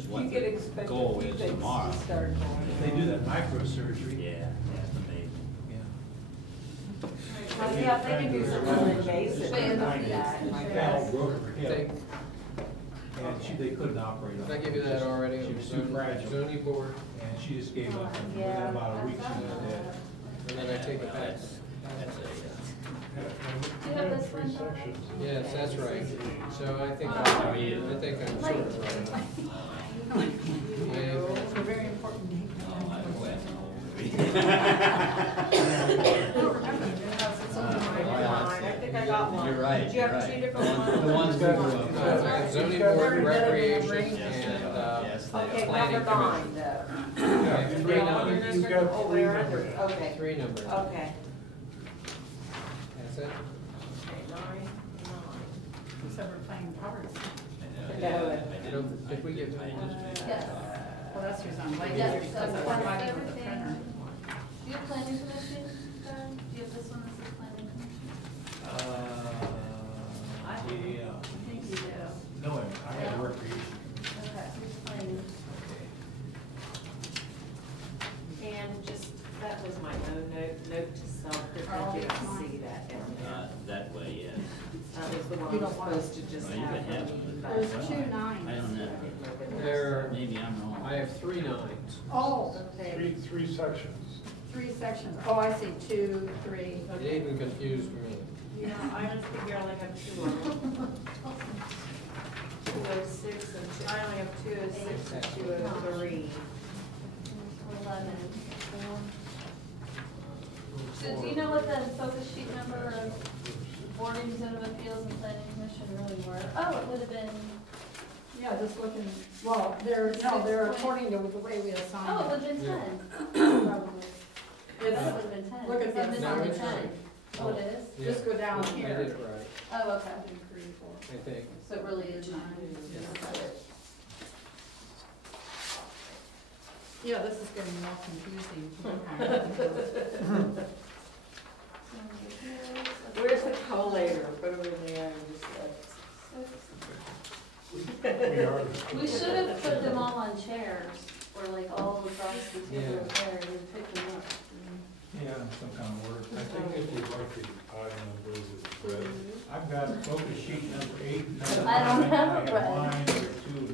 is what You could the expect goal a few is things tomorrow. to start going. They do that microsurgery. Yeah, that's amazing. Yeah. Well, yeah, if they can do some non-invasive Wait, like that. She my fell, God. broke her hip, Think, and they couldn't operate on did I her. give you that already? She was too fragile, Zoning board, and she just gave up, and within about a week, she was dead. and then I take it Well, back. that's a, Do you have this one? Yes, that's right. So I think I'm sort of right. Yeah. It's a very important name. oh, I know that's an old movie. I don't remember. It's on mine. I think I got one. You're right, Did you have you're two right. different ones? The ones that were, Zoning They're board, better than recreation, memory. and, yes, they Okay, are. now planning they're gone though. Okay, three They're numbers, under- Oh, they're under, okay, three numbers. okay. That's it? Okay, nine. So we're playing cards. I don't, did we get? Yes. Well, that's the reason I'm late, Yes, because I was so fighting with the everything. printer. Do you have planning commission, Karen? Do you have this one that says planning commission? I Yeah. think you do. No, I had recreation. Okay, who's planning? And just, that was my own note to self, because I didn't see that down there. That way, yes. That was the one I You was don't want supposed to just Well, you have. could have for me, them. but There's Well, two I nines. don't know. There, Maybe I'm wrong. I have three nines. Oh, Okay. Three sections. 3 sections. Oh, I see, 2, 3. It even confused me. Yeah, I just figure I only have two of them. 206 and two, I only have 206 and 203. 11. So do you know what the focus sheet number of boarding, zone of appeals and planning commission really were? Oh, it would have been, Yeah, just looking, well, they're according to the way we assign oh, it them. would have been Yeah. 10, probably. That would have been 10. Look at I'm this. missing No, the it's 10. right. Oh, it is? Yeah. Just go down I did here. it right, Oh, okay. 3, 4. I think. So it really is 9. Yeah, this is getting more confusing. Where's the collator? Put them in there and just We are. We should have put them all on chairs, or like all across the table there, and pick them up. Yeah, some kind of word. I think if you like the odd numbers, it's red. I've got focus sheet number 8. I don't have I it red. mine are 2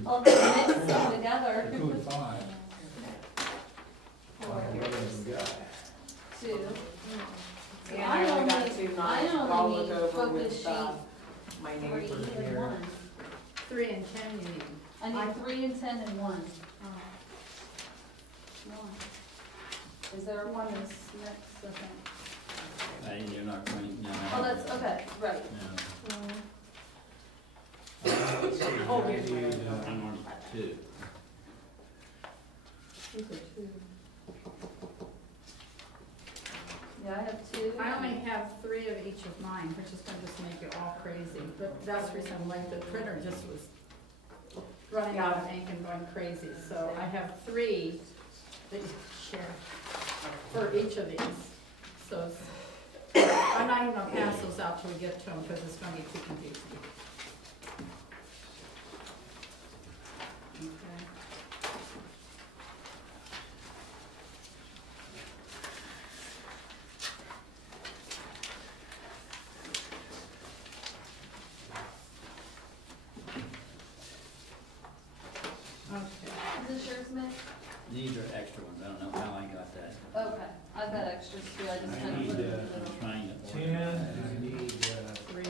All the mix them together. 2 and 5. Two. Yeah, I only got two I knives, but I'll only look need over focus with sheet my 3 neighbor and here. 1. 3 and 10 you need. I need 3 and 10 and 1. Is there a 1 that's next, I think? You're not going, no. Oh, that's, okay, right. No. Oh, here's my I'm on 2. These are 2. Yeah, I have 2. I only have 3 of each of mine, which is gonna just make it all crazy, but that's the reason like the printer just was running out of ink and going crazy, so I have 3 that you share for each of these. So it's, I'm not even gonna pass those out till we get to them, because it's gonna be too confusing. Okay. Is this yours, Mick? These are extra ones. I don't know how I got that. Okay, I've got extras too, I just I kind of need, put it in the I'm middle. trying to 10, organize. and I need 3.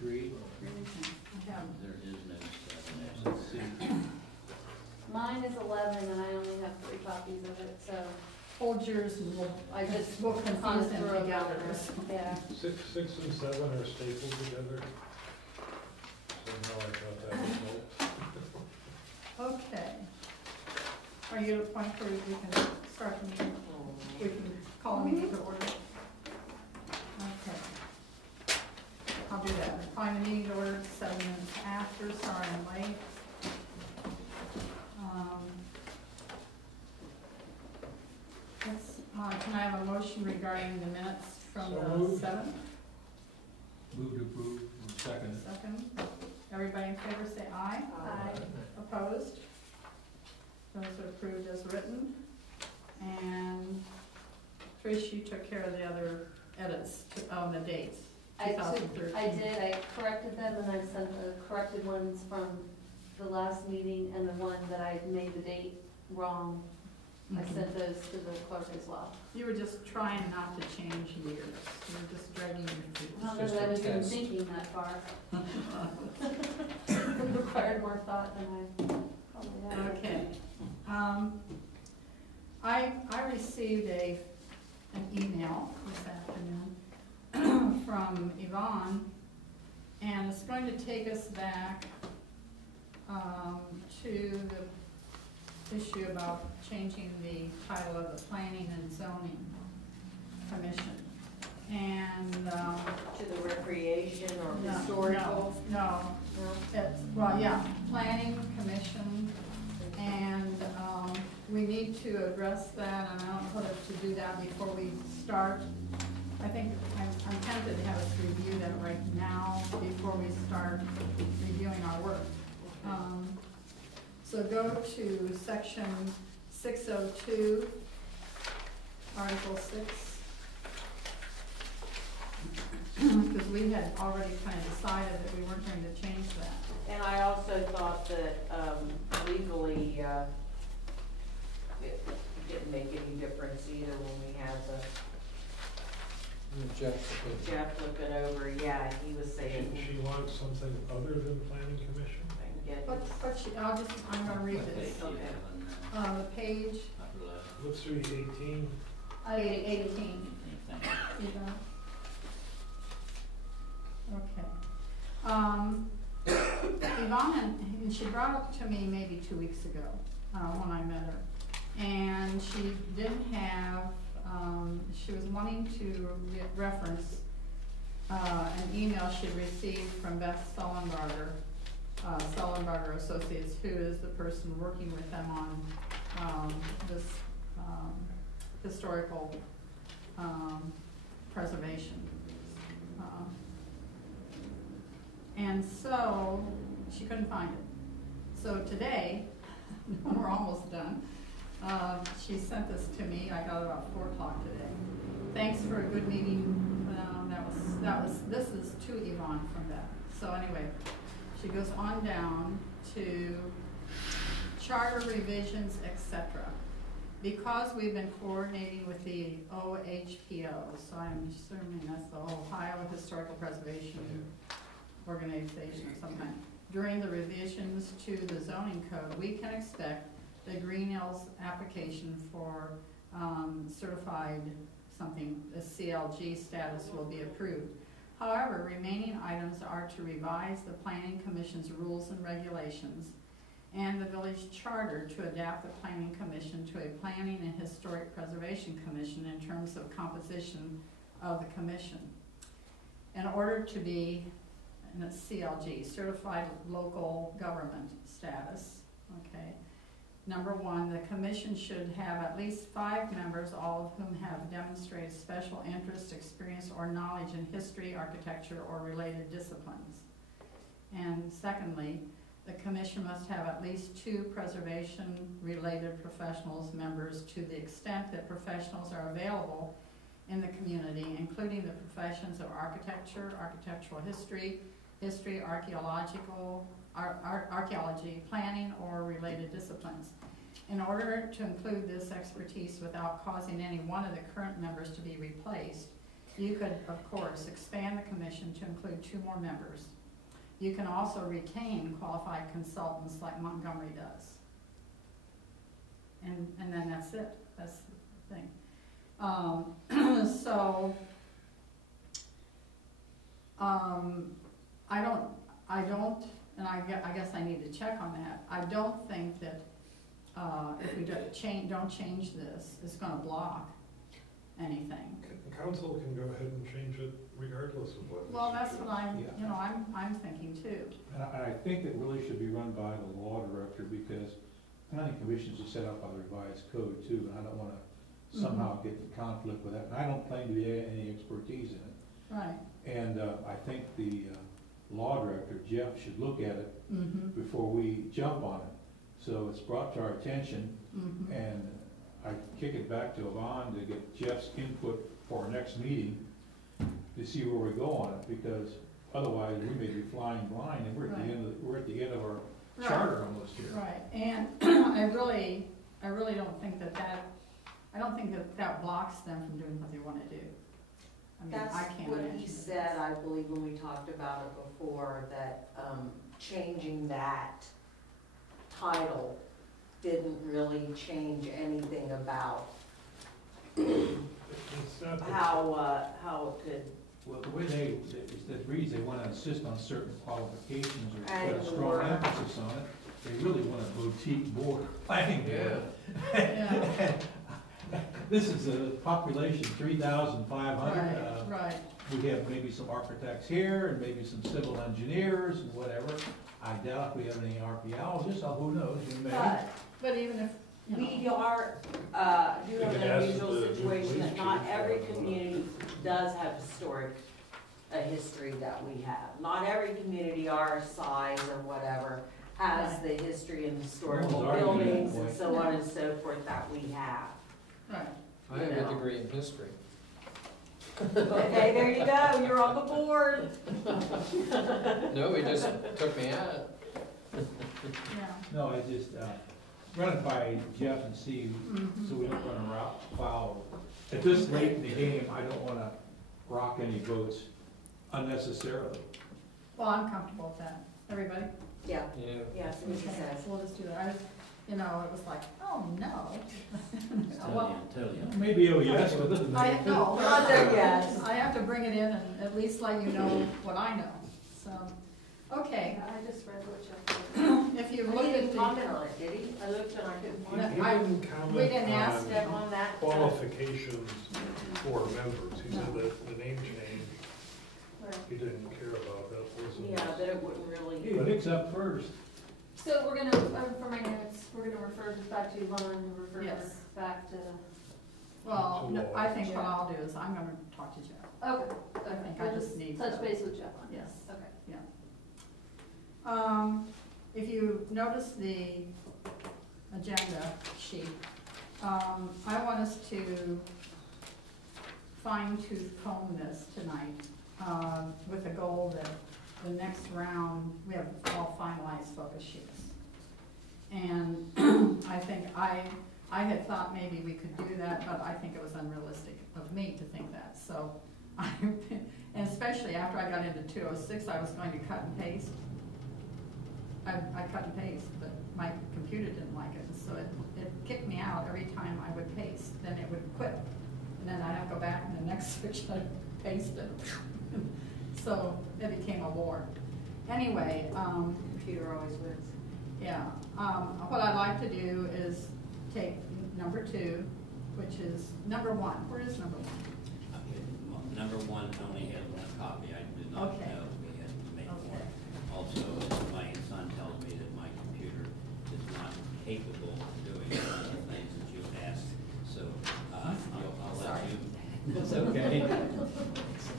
3. I have, There is no 7. Let's see. Mine is 11 and I only have 3 copies of it, so hold yours and we'll, I just we'll confuse them throw together. Yeah. 6 and 7 are stapled together. So now I got that result. Okay. Are you at a point where we can start the meeting? We can call the meeting to order? Okay. I'll do that. Find the meeting to order 7 minutes after, sorry I'm late. Can I have a motion regarding the minutes from So the moved. 7th? Move to approve. Second. Second. Everybody in favor say aye. Aye. Opposed? opposed? Those are approved as written. And Trish, you took care of the other edits on the dates, I 2013. did, I corrected them and I sent the corrected ones from the last meeting and the one that I made the date wrong. I Mhm. sent those to the clerk as well. You were just trying not to change years. You were just dragging your feet. Not just that I a was even test. thinking that far. It required more thought than I probably had. Okay. I received an email this afternoon from Yvonne, and it's going to take us back to the issue about changing the title of the Planning and Zoning Commission. And, To the recreation or no, historical? No, No? it's, well, yeah, Planning Commission, and, we need to address that, and I don't know how to do that before we start. I think, I'm tempted to have us review that right now before we start reviewing our work. So go to section 602, Article 6. Because we had already kind of decided that we weren't going to change that. And I also thought that legally, it didn't make any difference either when we had Jeff look it over, yeah, and he was saying. She wants something other than planning commission? I can get But I'm gonna read What this. page do you have on The page, that? Upper left. Let's read 18. 18. Thank you. You know? Okay. Yvonne, and she brought up to me maybe 2 weeks ago, when I met her. And she didn't have, she was wanting to reference, an email she'd received from Beth Sullenbarger, Sullenbarger Associates, who is the person working with them on, this, historical, preservation. And so, she couldn't find it. So today, we're almost done, she sent this to me, I got it about 4 o'clock today. Thanks for a good meeting, this is to Yvonne from that. So anyway, she goes on down to charter revisions, etc. Because we've been coordinating with the OHPO, so I'm assuming that's the Ohio Historical Preservation Organization of some kind. During the revisions to the zoning code, we can expect the Greenhills application for certified something, a CLG status will be approved. However, remaining items are to revise the Planning Commission's rules and regulations and the village charter to adapt the Planning Commission to a Planning and Historic Preservation Commission in terms of composition of the commission. In order to be in a CLG, Certified Local Government Status, okay. Number 1, the commission should have at least 5 members, all of whom have demonstrated special interest, experience, or knowledge in history, architecture, or related disciplines. And secondly, the commission must have at least 2 preservation-related professionals members to the extent that professionals are available in the community, including the professions of architecture, architectural history, archaeology, planning, or related disciplines. In order to include this expertise without causing any one of the current members to be replaced, you could, of course, expand the commission to include 2 more members. You can also retain qualified consultants like Montgomery does. And then that's it. That's the thing. I don't, and I guess I need to check on that. I don't think that if we don't change this, it's going to block anything. Council can go ahead and change it regardless of what. Well, that's what Yeah. I'm thinking too. And I think it really should be run by the law director, because planning commissions are set up by the revised code too, and I don't wanna somehow get in conflict with that. And I don't claim to be any expertise in it. Right. And I think the law director, Jeff, should look at it Mm-hmm. before we jump on it. So it's brought to our attention, Mhm. and I kick it back to Yvonne to get Jeff's input for our next meeting to see where we go on it, because otherwise we may be flying blind, and we're at the Right. end of, we're at the end of our Right. charter almost here. Right, and I really don't think I don't think that blocks them from doing what they wanna do. I mean, That's I can't what imagine he it said, does. I believe, when we talked about it before, that, changing that title didn't really change anything about It's not the- how it could, Well, the way it reads, they wanna insist on certain qualifications or put And a strong more. emphasis on it. They really want a boutique board, planning board. Yeah, This is a population, 3,500. right. We have maybe some architects here, and maybe some civil engineers and whatever. I doubt if we have any archaeologists, or who knows, we may. But even if, you know. we are, do have You can an ask unusual the new situation that police not chief, every what- community does have a history that we have. Not every community our size or whatever has the history and historical No one's arguing that buildings and point. so on and so forth that we have. Right, I have a degree in history. Okay, there you go, you're on the board. No, he just took me at it. yeah. No, I just, run it by Jeff and see, Mhm. so we don't run afoul. At this late in the game, I don't wanna rock any boats unnecessarily. Well, I'm comfortable with that. Everybody? Yeah, Yeah. yeah, so what he Okay, says. we'll just do that. I was, you know, it was like, oh, no. Totally, totally. Maybe, oh, yes, but doesn't I, matter. no. Not there yet. I have to bring it in and at least let you know what I know, so, okay. Yeah, I just read what Jeff If you He look at didn't the, comment on it, did he? I looked and I couldn't find it. He didn't comment we didn't ask on That on that. qualifications for members. He said No. that the name change, Right. he didn't care about, that wasn't. Yeah, that it wouldn't really. Hey, Nick's up first. So we're gonna, for my notes, we're gonna refer this back to Yvonne, and refer Yes. back to, well, no, I think what I'll do is I'm gonna talk to Jeff. okay. I think I just need Touch to- base with Jeff on Yes. this, okay. If you notice the agenda sheet, I want us to fine tooth comb this tonight, with the goal that the next round, we have all finalized focus sheets. And I think I had thought maybe we could do that, but I think it was unrealistic of me to think that, so and especially after I got into 206, I was going to cut and paste. I cut and paste, but my computer didn't like it, so it kicked me out every time I would paste, then it would quit. And then I'd have to go back in the next section, I'd paste it. So it became a war. Anyway, Computer always wins. yeah, what I'd like to do is take number 2, which is number 1. Where is number 1? Okay, well, number one only had one copy, I did not Okay. know we had to make more. Okay. Also, my son tells me that my computer is not capable of doing some of the things that you asked, so, I'll let Sorry. you. It's okay.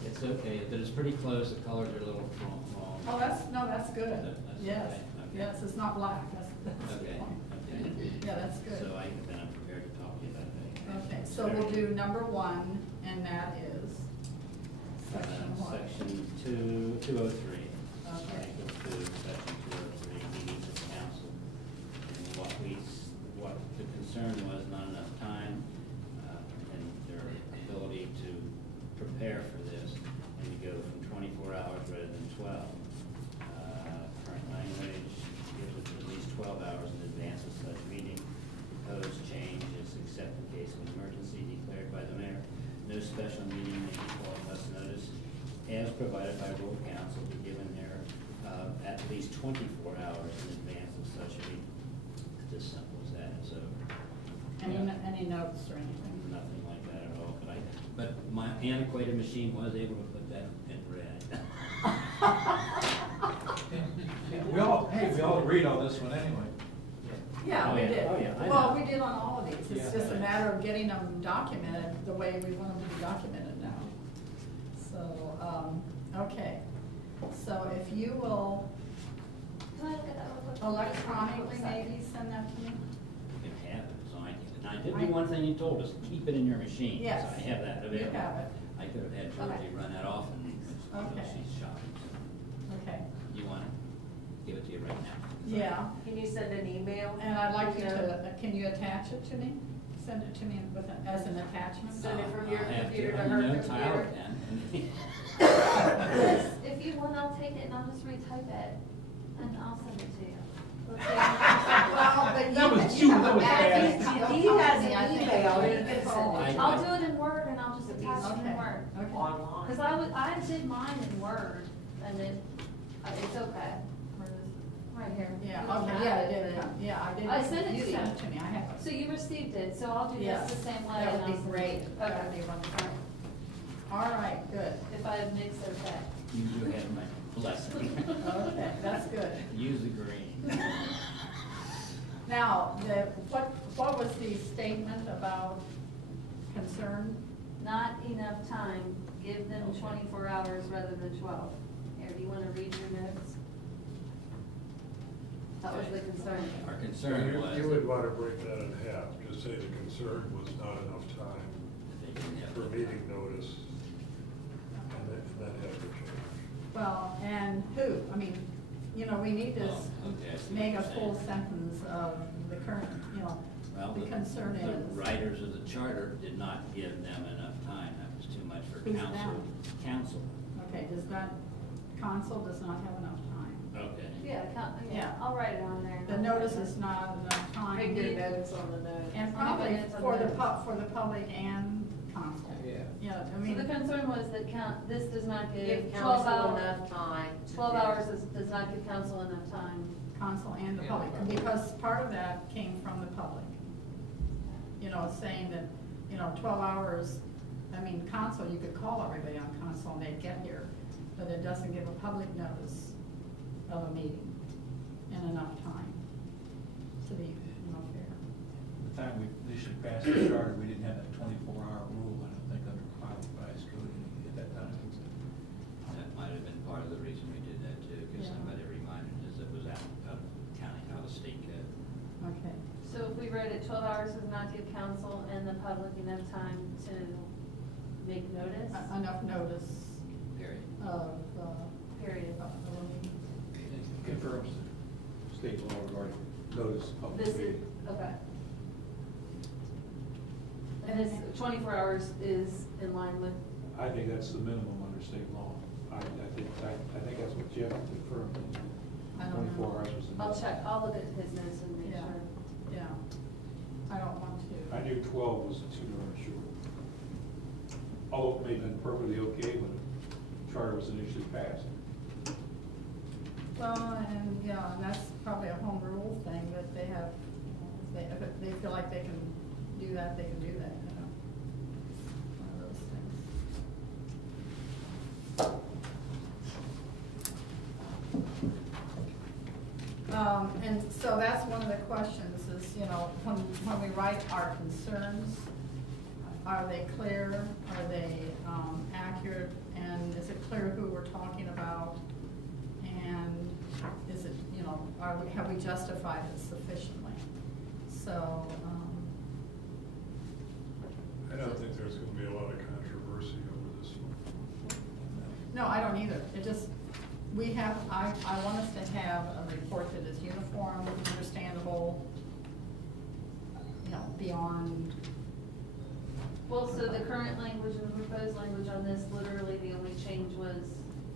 It's okay, but it's pretty close, the colors are a little wrong. Oh, that's good. That's Yes, okay, okay. yes, it's not black, that's the Okay, point. okay. Yeah, that's good. So then I'm prepared to talk to you about that. Okay, so we'll do number 1, and that is section what? Section 203. Okay. Article 2, section 203, meetings of council. And what the concern was, not enough time, and their ability to prepare for this, and to go from 24 hours rather than 12. Current language gives us at least 12 hours in advance of such meeting. Proposed change is except in case of emergency declared by the mayor. No special meeting may be called unless notice, as provided by rule council, be given there at least 24 hours in advance of such a meeting. It's as simple as that, so. Any notes or anything? Nothing like that at all, but my antiquated machine was able to put that in red. We all agreed on this one anyway. Yeah, Oh, we yeah. did. Oh, yeah, I Well, know. we did on all of these. It's Yeah. just a matter of getting them documented the way we want them to be documented now. So, okay. So if you will I look at that real quick? electronically maybe send that to me? You can have it, so I did do one thing you told us, keep it in your machine. Yes. So I have that You available. have it, I could have had Georgie run that off and Okay. she's shopping. okay, You want to give it to you right now? yeah. Can you send an email? And I'd like you to, can you attach it to me? Send it to me with, as an attachment? Send it from your I'll have computer to on her the computer. Tyler pen. Yes, if you want, I'll take it and I'll just retype it, and I'll send it to you. Let's see. Well, but That was you too- have that a was bad- fast. If he has an I think email, it's he can good. send it. I'll do it in Word and I'll just attach it in Okay. Word. Okay. Online. Cause I did mine in Word, and it's okay. Where is it? Right here. Yeah, You don't okay, have yeah, it, I did, but- yeah, I did. I sent it You to you. sent it to me, I have it. So you received it, so I'll do Yes. this the same way. That and would be I'll send it great. to you. That would be Okay. wonderful. All right, good. If I mix it, okay. You do have my blessing. Okay, that's good. Use the green. Now, what was the statement about concern? Not enough time, give them 24 hours rather than 12. Here, do you wanna read your notes? That was the concern. Our concern was. You would want to break that in half, just say the concern was not enough time that they didn't have for enough meeting time. notice, and that had to change. Well, and who? I mean, you know, we need to Oh, okay, I see what make a you're full saying. sentence of the current, you know, Well, the concern The is. writers of the charter did not give them enough time. That was too much for Who's council. Okay, does that, council does not have enough time? Okay. Yeah, Yeah. yeah, I'll write it on there. The notice is not enough time. Make your notes on the note. And I'll probably put it on for the notes. for the public and council. Yeah. Yeah, I So mean, the concern was that this does not Give give 12 council hours. enough time. to 12 do- hours does not give council enough time. council and the Yeah, public, public. because part of that came from the public. You know, saying that, you know, 12 hours, I mean, council, you could call everybody on council and they'd get here, but it doesn't give a public notice of a meeting in enough time to be, you know, fair. The time we initially passed the charter, we didn't have that 24-hour rule, I don't think, under revised code at that time. That might have been part of the reason we did that too, because Yeah. somebody reminded us it was out of county, out of state code. Okay, So if we wrote it 12 hours does not give council and the public enough time to make notice, Enough notice Period. of, period. of a meeting. Confirms the state law regarding notice of public This is, meeting. okay. And this 24 hours is in line with, I think that's the minimum under state law. I think that's what Jeff confirmed, I don't know. 24 hours was the minimum. I'll check, I'll look at his notes and make Yeah. sure. Yeah, I don't want to. I knew 12 was too darn short. Although it may have been perfectly okay when the charter was initially passed. Well, and, yeah, and that's probably a home rule thing, that they have, if they feel like they can do that, they can do that, you know? One of those things. And so that's one of the questions is, you know, when we write our concerns, are they clear? Are they accurate? And is it clear who we're talking about? And is it, you know, have we justified it sufficiently? So, I don't think there's gonna be a lot of controversy over this one. no, I don't either. It just, I want us to have a report that is uniform, understandable, you know, beyond, Well, so the current language and the proposed language on this, literally the only change was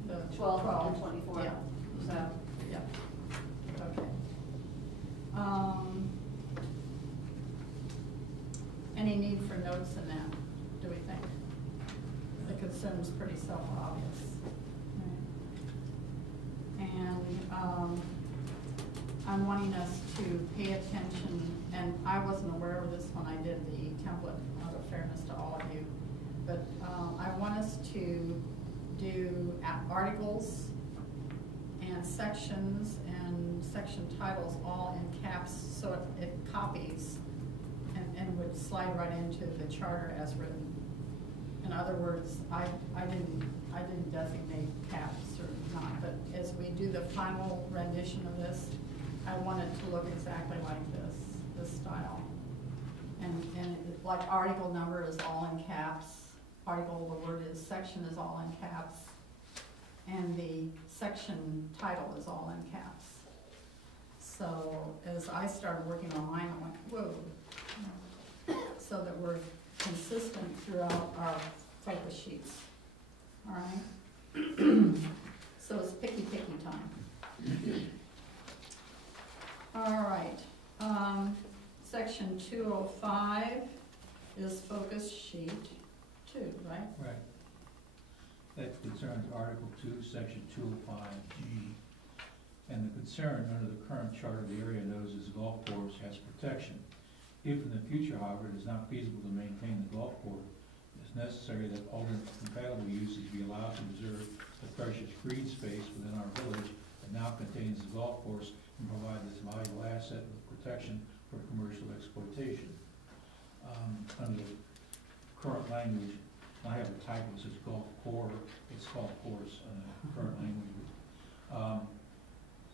the 12 and 24. Yeah. So, Yeah, okay. Any need for notes in that, do we think? The concern's pretty self-obvious. Right. And, I'm wanting us to pay attention, and I wasn't aware of this when I did the template, out of fairness to all of you, but, I want us to do articles and sections and section titles all in caps, so it copies and would slide right into the charter as written. In other words, I didn't designate caps or on, but as we do the final rendition of this, I want it to look exactly like this style. And like article number is all in caps, article, the word is, section is all in caps, and the section title is all in caps. So as I started working on mine, I went, whoa, so that we're consistent throughout our focus sheets, all right? So it's picky time. All right, section 205 is focus sheet 2, right? Right. That concerns Article 2, Section 205G. And the concern under the current chart of the area knows is the golf course has protection. If in the future, however, it is not feasible to maintain the golf course, it is necessary that alternate compatible uses be allowed to preserve the precious green space within our village that now contains the golf course and provide this valuable asset with protection for commercial exploitation. Under the current language, I have a typo that says golf course, it's golf course in the current language.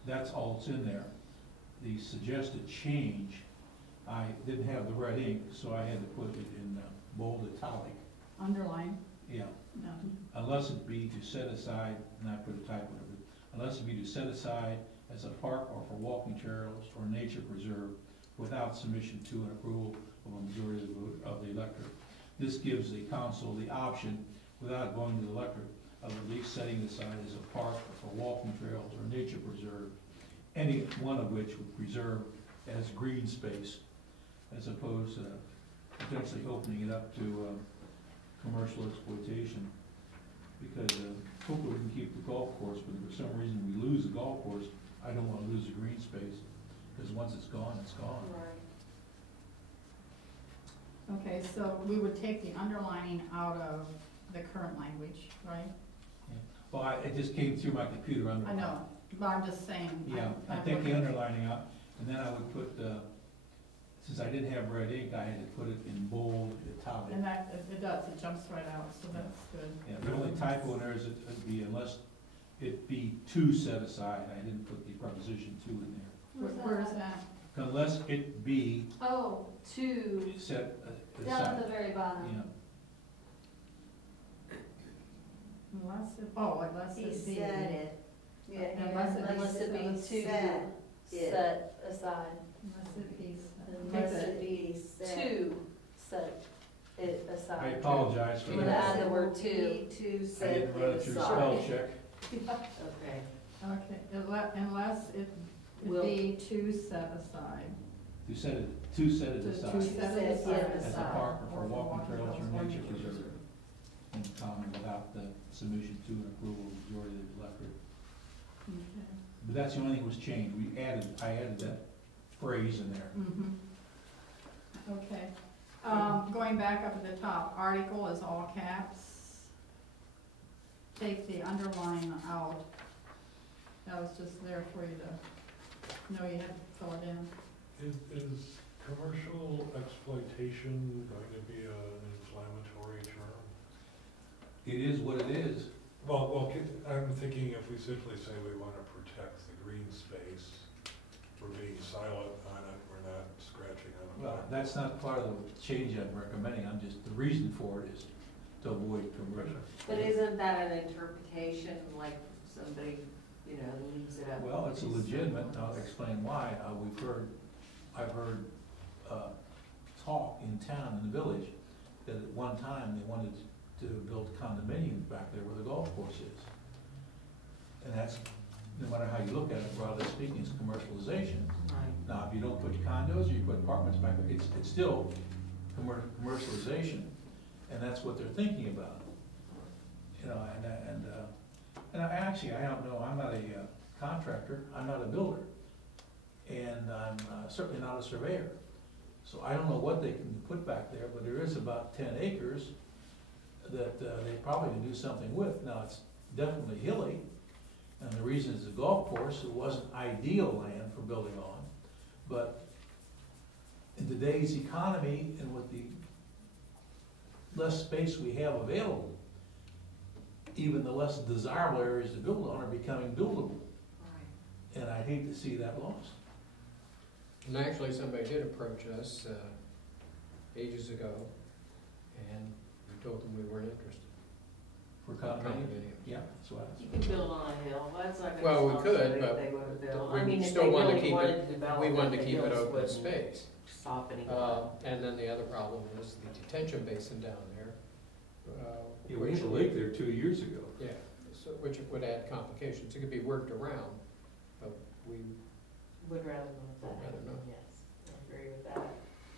That's all that's in there. The suggested change, I didn't have the red ink, so I had to put it in bold italic. Underline, Yeah, no. unless it be to set aside, and I put a typo of it, unless it be to set aside as a park or for walking trails or nature preserve without submission to and approval of a majority of the vote of the electorate. This gives the council the option, without going to the electorate, of at least setting it aside as a park or for walking trails or nature preserve, any one of which would preserve as green space, as opposed to potentially opening it up to commercial exploitation. Because hopefully we can keep the golf course, but if for some reason we lose the golf course, I don't want to lose the green space, because once it's gone, it's gone. Right. Okay, so we would take the underlining out of the current language, right? Well, it just came through my computer under. I know, but I'm just saying. Yeah, I take the underlining out, and then I would put, since I didn't have red ink, I had to put it in bold italic. And that, it does, it jumps right out, so that's good. Yeah, the only typo in there is it'd be unless it be to set aside, I didn't put the preposition to in there. Where is that? Unless it be Oh, two, set down at aside, the very bottom. yeah. Unless it, oh, unless He it be. said it. Yeah, Unless it be two said it. set aside. Unless it be. Unless Unless it it be said. Two set it I aside. apologize for You would that. add the word two. Be to I set didn't run it through aside. spell check. Okay. Okay, unless it Will- be to set aside. To set it aside, To set set it it aside. as a aside. park or for walking trails trails or nature preserve, in common without the submission to and approval of the majority of the electorate. Okay. But that's the only thing that was changed, I added that phrase in there. Okay, going back up at the top, article is all caps. Take the underline out. That was just there for you to know you had to fill it in. Is commercial exploitation going to be an inflammatory term? It is what it is. Well, I'm thinking if we simply say we want to protect the green space, we're being silent on it, we're not scratching on it. Well, that's not part of the change I'm recommending, the reason for it is to avoid commercial. But isn't that an interpretation, like somebody, leaves it up? Well, it's a legitimate, and I'll explain why. I've heard talk in town, in the village, that at one time they wanted to build condominiums back there where the golf course is. And that's, no matter how you look at it, broadly speaking, it's commercialization. Right. Now, if you don't put condos, or you put apartments back there, it's still commercialization, and that's what they're thinking about. And I actually, I don't know, I'm not a contractor, I'm not a builder, and I'm certainly not a surveyor. So I don't know what they can put back there, but there is about 10 acres that they probably can do something with. Now, it's definitely hilly, and the reason is the golf course, it wasn't ideal land for building on, but in today's economy and with the less space we have available, even the less desirable areas to build on are becoming buildable. And I hate to see that lost. And actually, somebody did approach us ages ago, and we told them we weren't interested. For condominium? Condominiums. Yeah, that's what I You can build on a hill, that's not Well, gonna we stop could, somebody but if they wanna build. we I mean, if still they wanted to really keep wanted it- to develop, We wanted to the keep it hills open wouldn't space. stop anyone. And then the other problem is the detention basin down there. Yeah, we had a lake there 2 years ago. Yeah, so, which would add complications. It could be worked around, but we Would rather not would rather that, not. yes, I agree with that.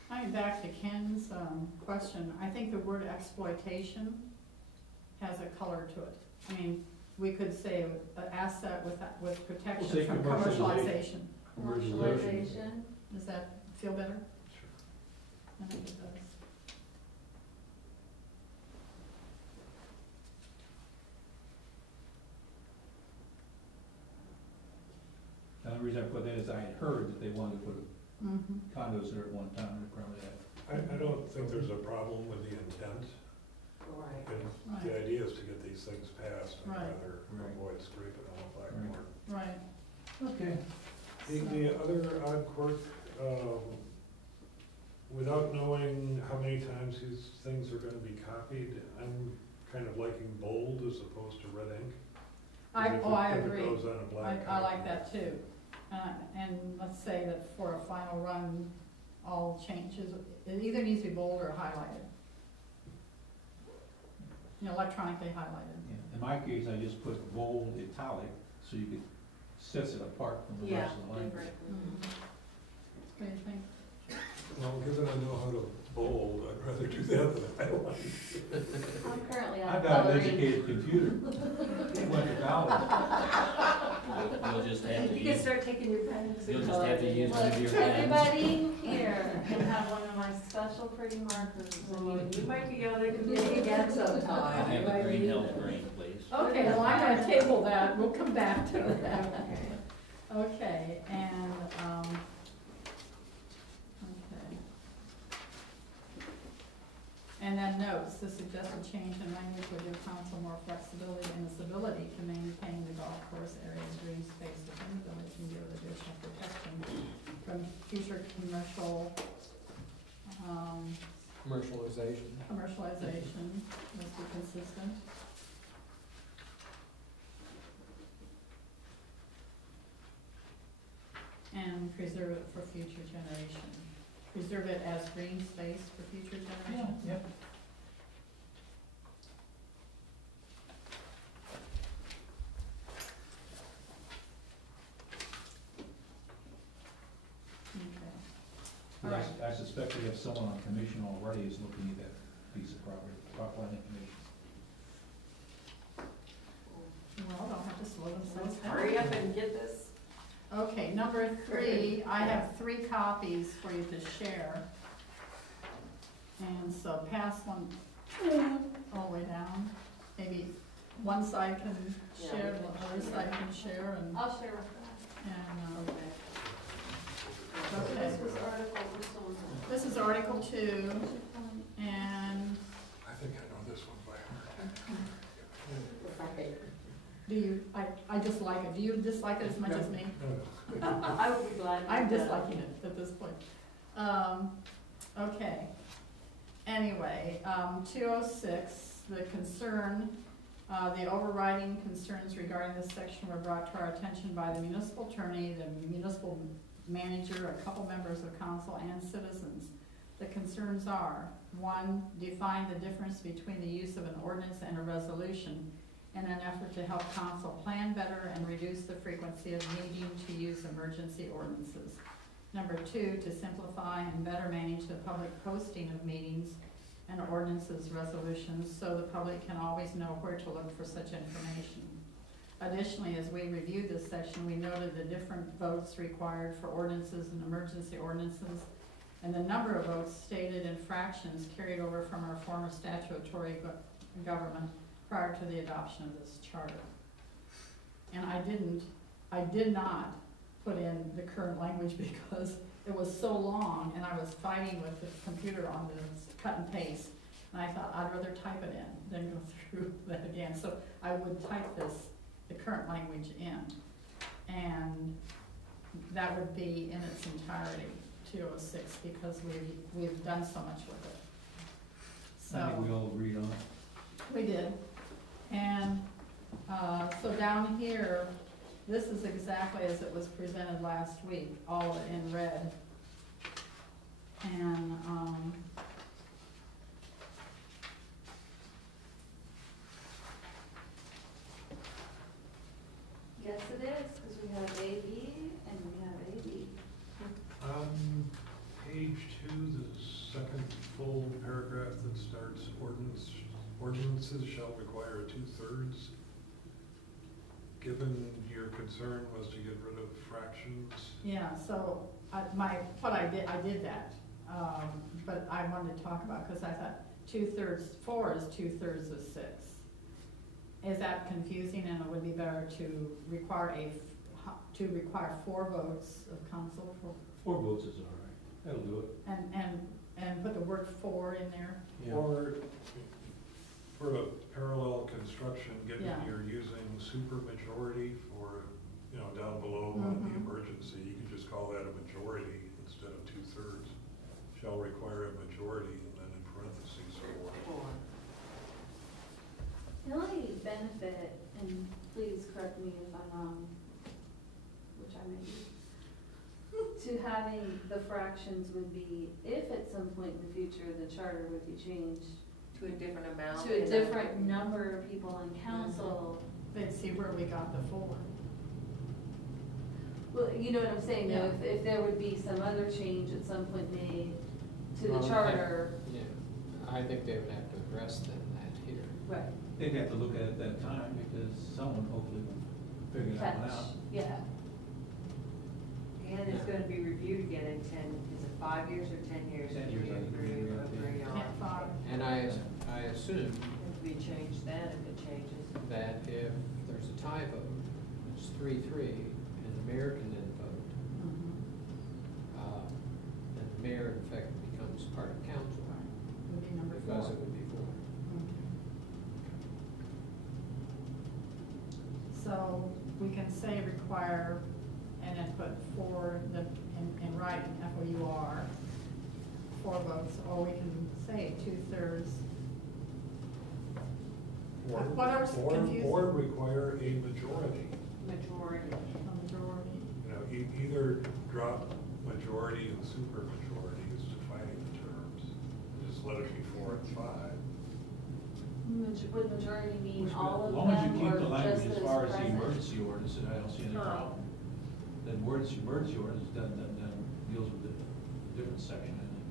I mean, back to Ken's, question, I think the word exploitation has a color to it. I mean, we could say an asset with We'll protection say from commercialization. commercialization. Commercialization. Does that feel better? I think it does. And the reason I put that is I had heard that they wanted to put Mhm. condos there at one time, they probably had. I don't think there's a problem with the intent. Right. And Right. the idea is to get these things passed and Right. rather Right. avoid scraping on a blackboard. Right. Okay. The other odd quirk, without knowing how many times these things are gonna be copied, I'm kind of liking bold as opposed to red ink. 'Cause if I it agree. goes on a black I like copy- that too. And let's say that for a final run, all changes, it either needs to be bold or highlighted. You know, electronically highlighted. Yeah. In my case, I just put bold italic, so you could sets it apart from the Yeah, rest of the language. different. What do you think? Well, given I know how to bold, I'd rather do that than highlight. I'm currently on I've got an coloring. educated computer. It went to college. You'll just have to You can use, start taking your pens. you'll just have to use one of your Look, pens. everybody here can have one of my special pretty markers. You might be on the committee again I sometime. have a Greenhills green, please. Okay, well, I'm gonna table that, we'll come back to that. Okay, and, okay. And then notes, the suggested change in language would give council more flexibility in its ability to maintain the golf course area's green space within the village and give it additional protection from future commercial, commercialization. commercialization, must be consistent. And preserve it for future generation. Preserve it as green space for future generations. Yep. Okay. But I suspect we have someone on commission already is looking at that piece of property, cropland information. Well, they'll have to slow themselves Let's down. hurry up and get this. Okay, number 3, I have 3 copies for you to share. And so pass one all the way down. Maybe one side can Yeah, share, we the can other share. side can share, and, I'll share with that. so This Okay. was article, this one was. this is Article 2, and I think I know this one by heart. Right. do you, I dislike it. Do you dislike it as much as me? No, no. I would be glad. to I'm do that. disliking it at this point. Okay. Anyway, 206, the concern, the overriding concerns regarding this section were brought to our attention by the municipal attorney, the municipal manager, a couple members of council, and citizens. The concerns are, 1, define the difference between the use of an ordinance and a resolution in an effort to help council plan better and reduce the frequency of needing to use emergency ordinances. Number 2, to simplify and better manage the public posting of meetings and ordinances resolutions so the public can always know where to look for such information. Additionally, as we reviewed this section, we noted the different votes required for ordinances and emergency ordinances, and the number of votes stated in fractions carried over from our former statutory government prior to the adoption of this charter. And I did not put in the current language because it was so long and I was fighting with the computer on this cut and paste. And I thought, I'd rather type it in than go through that again. So I would type this, the current language in. And that would be in its entirety, 206, because we've done so much with it. So. I think we all agreed on it. We did. And so down here, this is exactly as it was presented last week, all in red. And Yes, it is, because we have AB and we have AB. Page 2, the second full paragraph that starts ordinances shall require 2/3. Given your concern was to get rid of fractions. yeah, so I did that. But I wanted to talk about, because I thought 2/3, 4 is 2/3 of 6. Is that confusing, and it would be better to require 4 votes of council for, 4 votes is all right, that'll do it. and put the word "for" in there? Yeah. Or for a parallel construction, given Yeah. you're using supermajority for, down below on the Mhm. emergency, you can just call that a majority instead of 2/3. Shall require a majority, and then in parentheses, 4. The only benefit, and please correct me if I'm wrong, which I may be, to having the fractions would be if at some point in the future the charter would be changed To a different amount. to a different number of people on council. They'd see where we got the 4. Well, you know what I'm saying, though, Yeah. if there would be some other change at some point made to Well, the charter. Yeah, I think they would have to address that here. Right. They'd have to look at it at that time, because someone hopefully will figure that one out. Yeah. And it's gonna be reviewed again in 10, is it 5 years or 10 years? 10 years, I think we Agree agree on. on. Can't find. And I assume If we change that, if it changes. that if there's a tie vote, it's 3-3, and the mayor can then vote, then the mayor in fact becomes part of council, Would be number 4. because it would be 4. So we can say require, and then put 4 in writing, FOUR, 4 votes, or we can say 2/3. Whatever's confusing. Or require a majority. Majority. A majority. Either drop majority and supermajority is defining the terms. Just let it be 4 and 5. Would majority mean As all of long as you them keep or the just language those as far as the present? emergency ordinance, I don't see any problem. The emergency ordinance then deals with a different section, I think.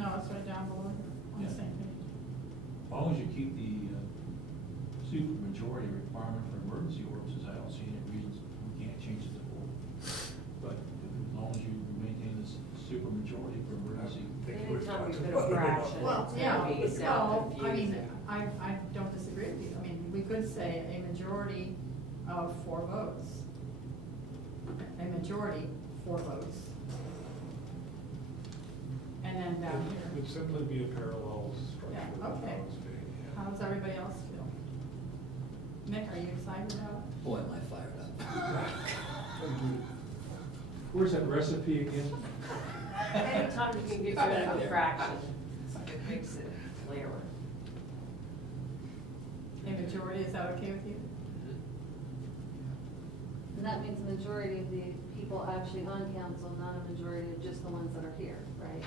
No, it's right down below here, on the Yeah. same page. As long as you keep the supermajority requirement for emergency ordinances, I don't see any reasons we can't change it to 4. But as long as you maintain this supermajority for emergency. Anytime we put a fraction, Well, it's yeah, gonna be well, I mean, confusing. I don't disagree with you. I mean, we could say a majority of 4 votes. A majority, 4 votes. And then down It here, would simply be a parallel structure. Yeah, of okay. how it's being, yeah. how does everybody else feel? Nick, are you excited about it? Boy, am I fired up. Where's that recipe again? Anytime you can get rid of a fraction, it makes it clearer. A majority, is that okay with you? And that means a majority of the people actually on council, not a majority of just the ones that are here, right?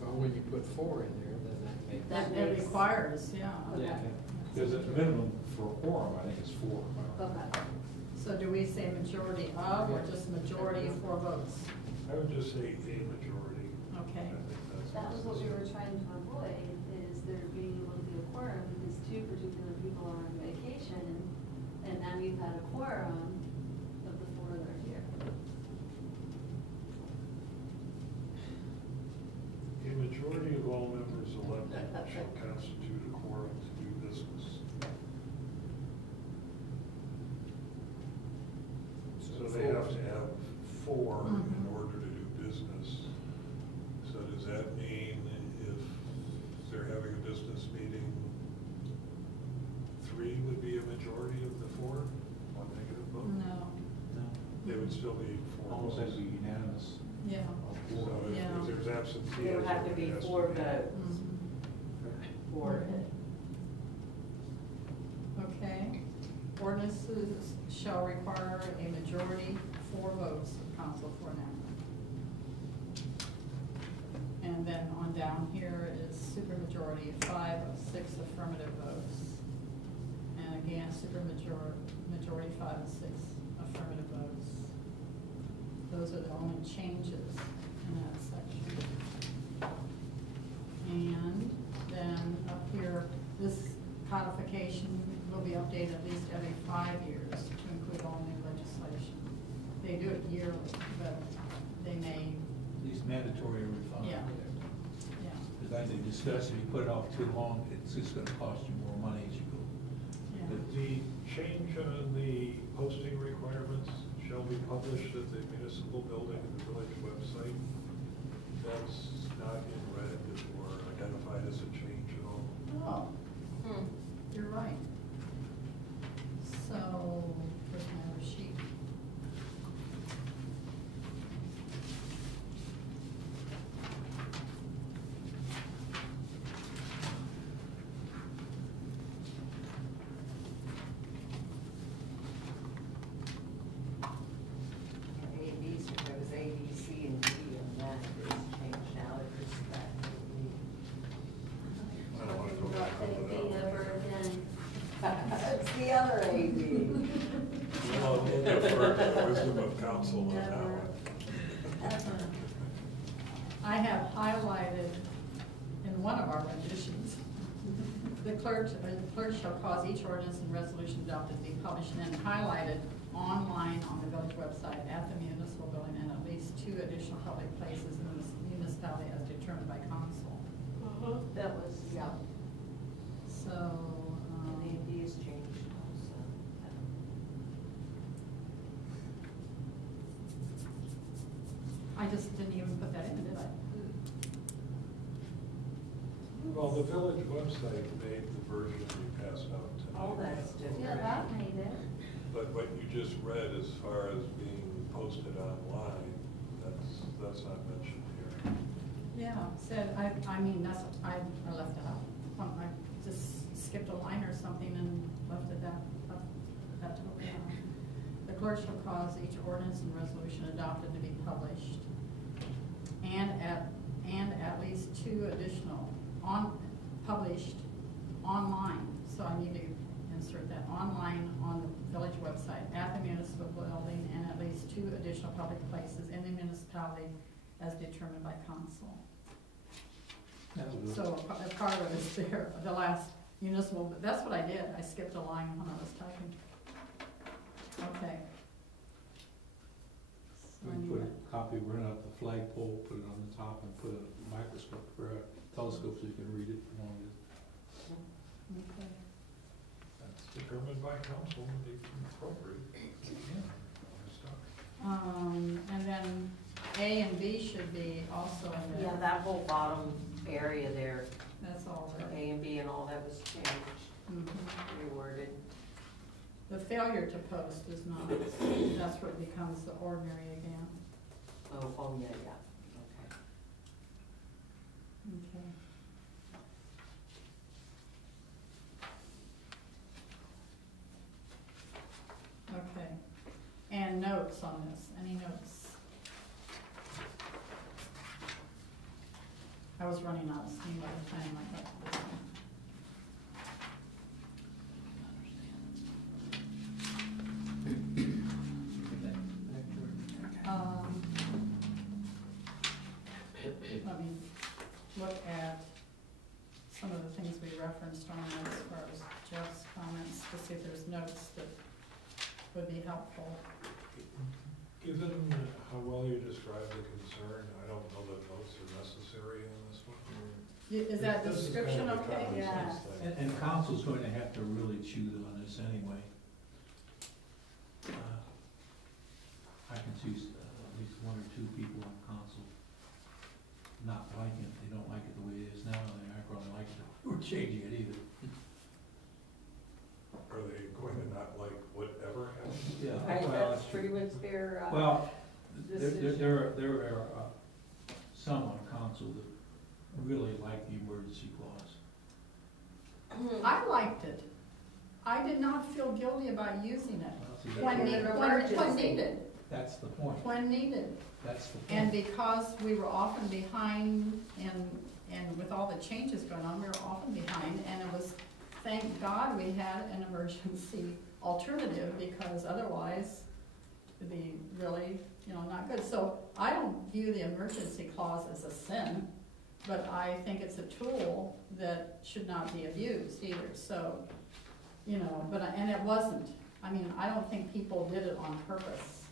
Well, when you put 4 in there, then that makes. That It makes- requires, yeah. Okay. Because at minimum for a quorum, I think it's 4. Okay. So do we say majority of, or just majority 4 votes? I would just say a majority. Okay. I think that's. That was what we were trying to avoid, is there being able to be a quorum, because 2 particular people are on vacation, and now you've had a quorum of the 4 that are here. A majority of all members elected shall constitute a quorum to do business. So they have to have 4 in order to do business. So does that mean if they're having would still need 4 Almost has votes. to be unanimous. Yeah. So Yeah. if there's absenteeism. It would have to be it has 4 be- votes for it. Okay. Ordinances shall require a majority, 4 votes of council for an amendment. And then on down here is supermajority, 5 of 6 affirmative votes. And again, majority 5 of 6 affirmative votes. Those are the only changes in that section. And then up here, this codification will be updated at least every 5 years to include all new legislation. They do it yearly, but they may, At least mandatory every 5. Yeah. yeah, Because I think discuss, if you put it off too long, it's just gonna cost you more money as you go. yeah. The change on the posting requirements shall be published at the municipal building and the village website. That's not in red or identified as a change at all. Oh, Hmm. you're right. So, where's my other sheet? A, B, so there was A, B, C, and D, and that is changed now, it's back to B. I don't want to go back over that. It's the other A, B. Well, we'll defer to the wisdom of council on that one. I have highlighted in one of our renditions, the clerk shall cause each ordinance and resolution adopted to be published and then highlighted online on the village website at the municipal building and at least 2 additional public places in the municipality as determined by council. That was, yeah, So, and A, B is changed also. I just didn't even put that in, did I? Well, the village website made the version we passed out tonight. Oh, that's different. Yeah, that made it. But what you just read as far as being posted online, that's not mentioned here. Yeah, said, I mean, that's, I left it out. I just skipped a line or something and left it that totally out. The clerk shall cause each ordinance and resolution adopted to be published and at least 2 additional published online. So I need to insert that online on the village website at the municipal building and at least 2 additional public places in the municipality as determined by council. So a part of it is there, the last municipal, that's what I did, I skipped a line when I was typing. Okay. So I We need put to- a copy, run out the flagpole, put it on the top and put a microscope or a telescope so you can read it along with. Okay. That's determined by council, would be appropriate. And then A and B should be also in Yeah, there. that whole bottom area there, That's all there. A and B and all that was changed, Mhm. reworded. The failure to post is not, that's where it becomes the ordinary again. Oh, yeah, okay. Okay. Okay, and notes on this, any notes? I was running out of steam by the time I got to this one. Let me look at some of the things we referenced on that as far as Jeff's comments, to see if there's notes that would be helpful. Given how well you described the concern, I don't know that notes are necessary in this one. Is that This is description kind of a okay? common Yeah. sense thing. And council's going to have to really chew on this anyway. I can choose at least 1 or 2 people on council not liking it. They don't like it the way it is now, and I probably like it if we're changing it either. Are they going to not like whatever happens? Yeah. Right, well, that's pretty much their, Well, some on council that really like the emergency clause. I liked it. I did not feel guilty about using it. Well, see, When needed, that's the point, when needed. that's the And point. because we were often behind and with all the changes going on, we were often behind, and it was, thank God we had an emergency alternative, because otherwise it'd be really, not good. So I don't view the emergency clause as a sin, but I think it's a tool that should not be abused either, so, and it wasn't. I mean, I don't think people did it on purpose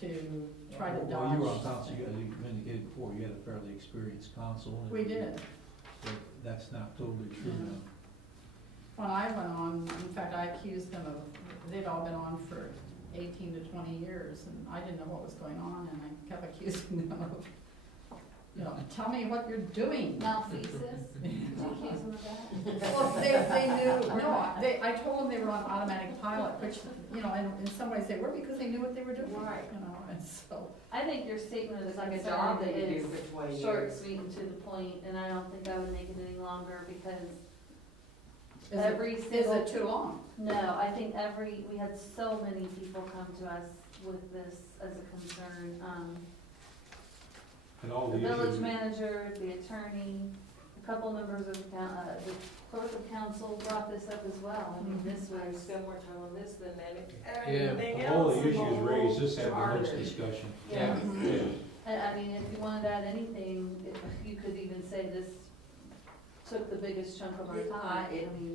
to try to dodge. Well, you were on council, you indicated before, you had a fairly experienced council. and We did. That's not totally true. Yeah. When I went on, in fact, I accused them of, they'd all been on for 18 to 20 years, and I didn't know what was going on, and I kept accusing them of, tell me what you're doing. Malfeasance? Did you accuse them of that? Well, they knew, I told them they were on automatic pilot, which, in some ways they were, because they knew what they were doing. Right. And so, I think your statement of It's like a concern job that you do is for 20 short, years. sweet, and to the point, and I don't think I would make it any longer, because is every it single. too long? No, I think we had so many people come to us with this as a concern. And all The the village issues, manager, the attorney, a couple members of the clerk of council brought this up as well. I mean, this I was, spend more time on this than Yeah. anything all else. the issues raised, just have the Harder. next discussion. yeah. Yeah. I mean, if you wanted to add anything, you could even say this took the biggest chunk of our time.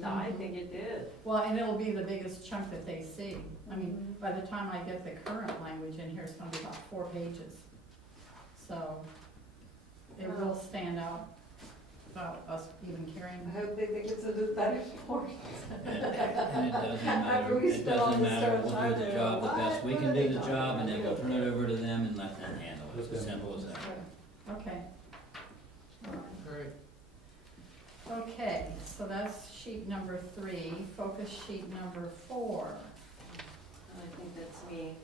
I think it did. Well, and it'll be the biggest chunk that they see. I mean, by the time I get the current language in here, it's gonna be about 4 pages. So, it will stand out about us even carrying. I hope they think it's that important. And it doesn't matter, After we it spent all doesn't this matter, time we'll do trying the to- job the best we what can are do they the talking job, and then we'll about? turn it over to them and let them handle it, it's as simple as that. Okay. All right. All right, Okay, so that's sheet number 3, focus sheet number 4. I think that's me.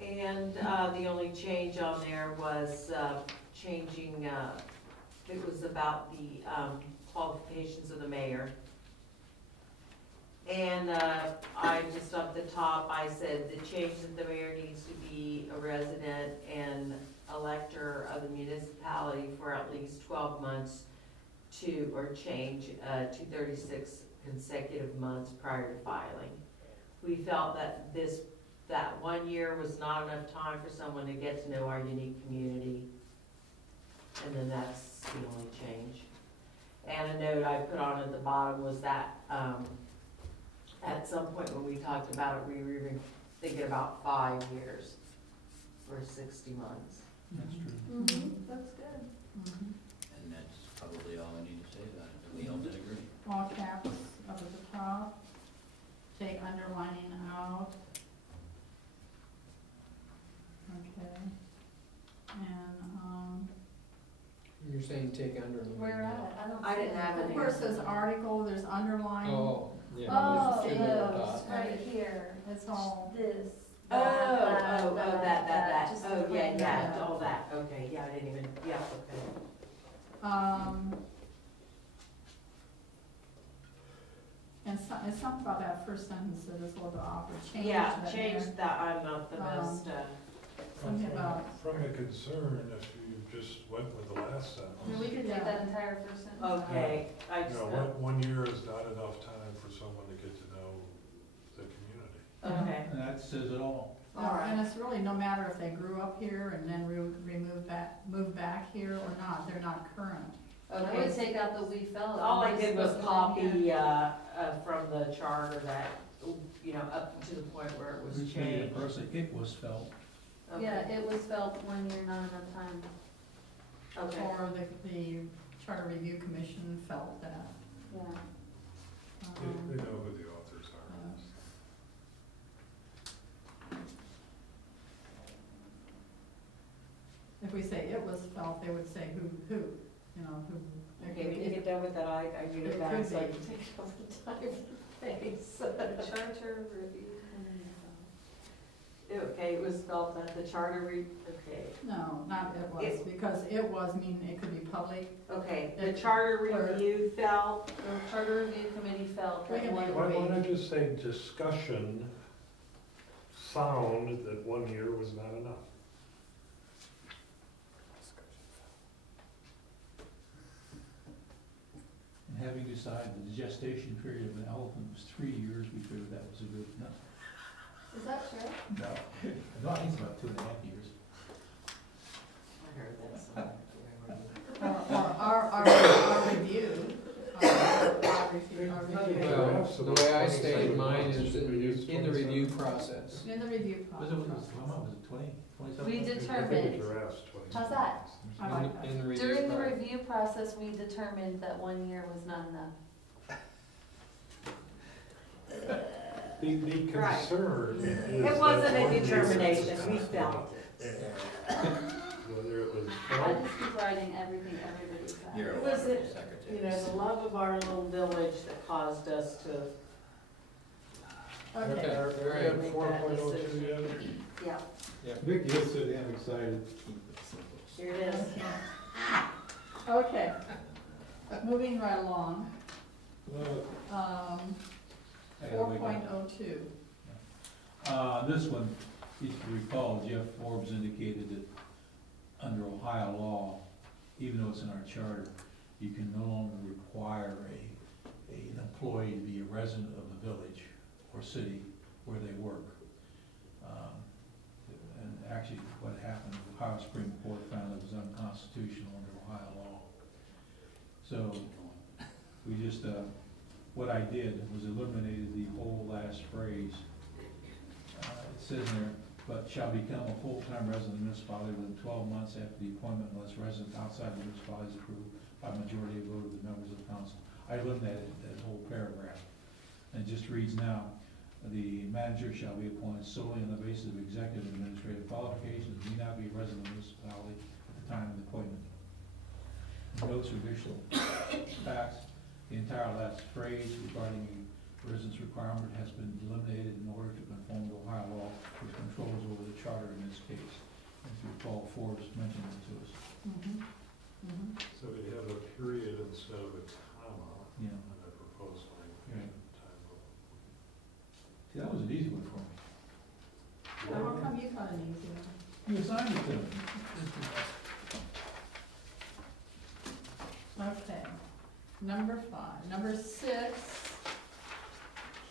And the only change on there was changing, it was about the qualifications of the mayor. And I just up the top, I said the change that the mayor needs to be a resident and elector of the municipality for at least 12 months or change to 36 consecutive months prior to filing. We felt that that 1 year was not enough time for someone to get to know our unique community. And then that's the only change. And a note I put on at the bottom was that at some point when we talked about it, we were even thinking about 5 years or 60 months. That's true. That's good. Mhm. And that's probably all I need to say about it, we all did agree. All caps up at the top, take underlining out. Okay, and, you're saying take under. Where at? I don't. I see didn't have it. any. where it says article, there's underline. Oh, yeah. Oh, there's a those, dot. right here, It's all, this. Oh, that, that, just oh, the yeah, plain yeah, that. all that, okay, yeah, I didn't even, yeah, okay. and something about that first sentence that is a little bit awkward, change Yeah, that change there. that, I'm not the best, Something about, From a concern, if you just went with the last I mean, sentence. we could take that entire first sentence. out. okay, I You just, know, 1 year is not enough time for someone to get to know the community. okay, And that says it all. all right. and it's really no matter if they grew up here and then move back here or not, they're not current. I would Okay, take out the we felt. all I and did just was put it in here. copy, from the charter that, up to the point where it was Which made changed. it personally, it was felt. Okay. Yeah, it was felt 1 year, not enough time. Okay, Or the Charter Review Commission felt that. Yeah. They know who the authors are. If we say it was felt, they would say who, who. okay, when you get done with that, I give it It back could so I be. can take it off the time. Thanks. The charter review committee. it was felt that the charter okay. No, not it was, It- because it was, meaning it could be public. Okay, the charter review felt, The charter review committee felt We that can one. leave Why don't I just say discussion found that 1 year was not enough? And having decided that the gestation period of an elephant was 3 years, we figured that was a good enough. Is that true? No, no, I think it's about 2.5 years. I heard that somewhere. Our review. Our review. Well, the way I stated mine is in the review process. In the review Was process. it, how much was it, 20, 20 something? We I think determined, the draft's 20. how's that? I like that. In the review During the process. review process, we determined that 1 year was not enough. The Right. concern is. It that wasn't a 1 year determination, is we not felt enough. Whether it was I felt, just keep writing everything everybody said. You're a It was wonderful it, secretary. you know, the love of our little village that caused us to Okay, All are we right. at Make 4.02 that yet? yeah, Vicky, you're so damn excited. here it is. okay. Moving right along, I gotta four wake up. point oh two. This one, if you recall, Jeff Forbes indicated that under Ohio law, even though it's in our charter, you can no longer require an employee to be a resident of the village or city where they work. And actually, what happened, the Ohio Supreme Court found it was unconstitutional under Ohio law. So, we just, what I did was eliminated the whole last phrase. It says there, but shall become a full-time resident of the municipality within 12 months after the appointment unless resident outside the municipality is approved by a majority of vote of the members of the council. I eliminated that whole paragraph. And it just reads now, the manager shall be appointed solely on the basis of executive and administrative qualifications, may not be a resident of the municipality at the time of the appointment. Notes or additional facts, the entire last phrase regarding the residence requirement has been eliminated in order to conform to Ohio law, which controls over the charter in this case. If you recall, Forbes mentioned it to us. So we have a period instead of a comma Yeah. on the proposed Right. language. See, that was an easy one for me. How come you got an easy one? You assigned it to me. Okay, number 5. Number 6,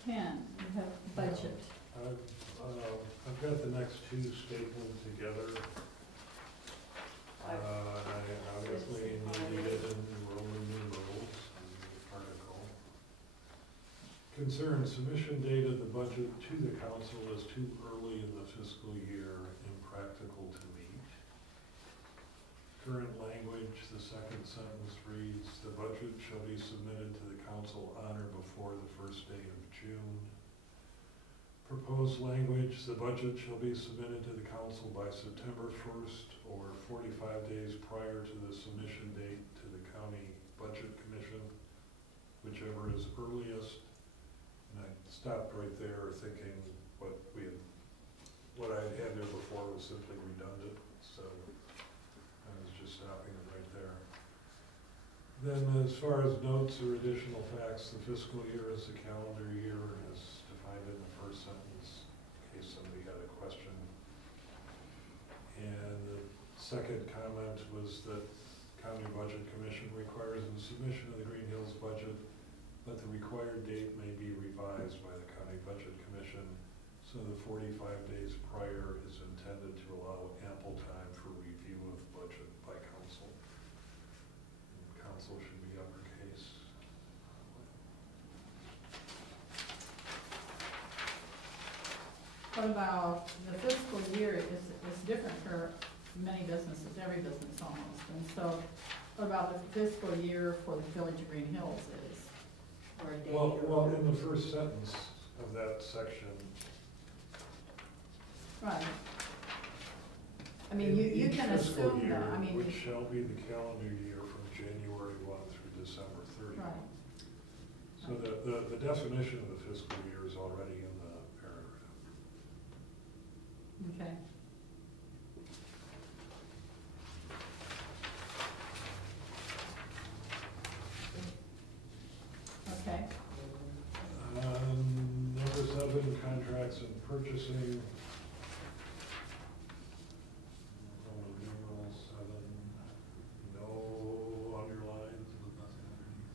Ken, you have budget. I've got the next two stapled together. I obviously needed it in Roman numerals in the article. Concern submission date of the budget to the council is too early in the fiscal year, impractical to meet. Current language, the second sentence reads, the budget shall be submitted to the council on or before the first day of June. Proposed language, the budget shall be submitted to the council by September 1st or 45 days prior to the submission date to the county budget commission, whichever is earliest. And I stopped right there thinking what I had there before was simply redundant, so I was just stopping it right there. Then as far as notes or additional facts, the fiscal year is a calendar year as defined in the first sentence, in case somebody had a question. And the second comment was that County Budget Commission requires the submission of the Greenhills budget, but the required date may be revised by the County Budget Commission, so the 45 days prior is intended to allow ample time for review of budget by council. And council should be uppercase. What about the fiscal year is different for many businesses, every business almost. And so what about the fiscal year for the Village of Green Hills is? Or a date Well, in the first sentence of that section. Right. I mean, you each can fiscal assume year, that, I mean. which shall be the calendar year from January 1 through December 30. Right. So the definition of the fiscal year is already in the paragraph. Okay. Okay, Number 7, contracts and purchasing. Roman numeral 7, no underlines, with nothing underneath.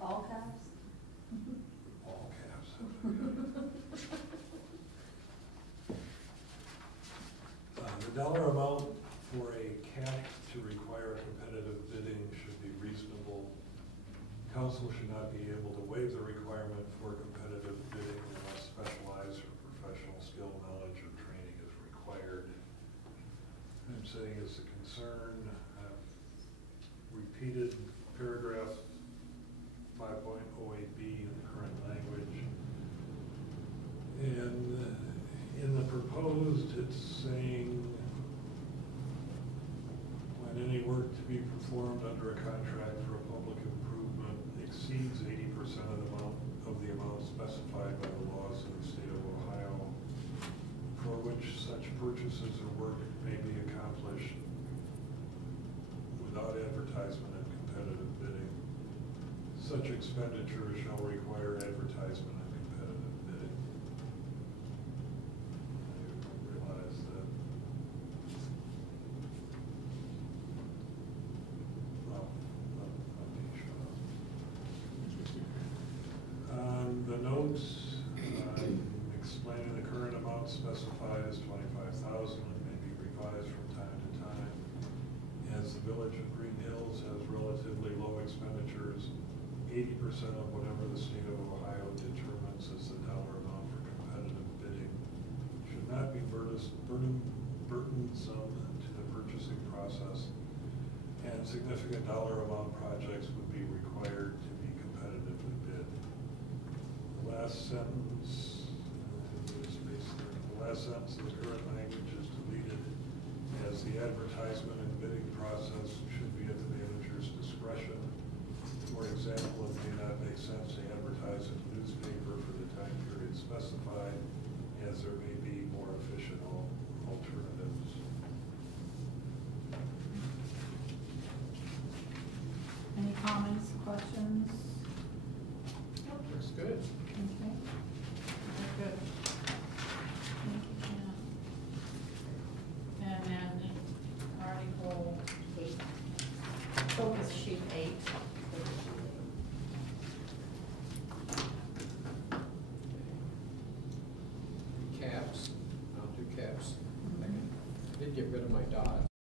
All caps? All caps. The dollar amount for a cap to require competitive bidding should be reasonable. Council should not be able to waive the requirement for competitive bidding unless specialized or professional skill, knowledge, or training is required. I'm saying is a concern. I've repeated paragraph 5.08B in the current language. And in the proposed, it's saying when any work to be performed under a contract for a public improvement exceeds 80% of the amount specified by the laws of the state of Ohio, for which such purchases or work may be accomplished without advertisement and competitive bidding. Such expenditures shall require advertisement and competitive bidding. I realize that, well, I'll be shut up. The notes, explaining the current amount specified as $25,000 and may be revised from time to time. As the village of Greenhills has relatively low expenditures, 80% of whatever the state of Ohio determines as the dollar amount for competitive bidding should not be burdensome to the purchasing process, and significant dollar amount projects would be required to be competitively bid. The last sentence, the last sentence of the current language is deleted, as the advertisement and bidding process should be at the manager's discretion. For example, it may not make sense to advertise in a newspaper for the time period specified, as there may be more efficient alternatives. any comments, questions? looks good. Okay. Very good. Thank you, Jan. And then Article 8, focus sheet 8. Caps, I'll do caps. I did get rid of my dot.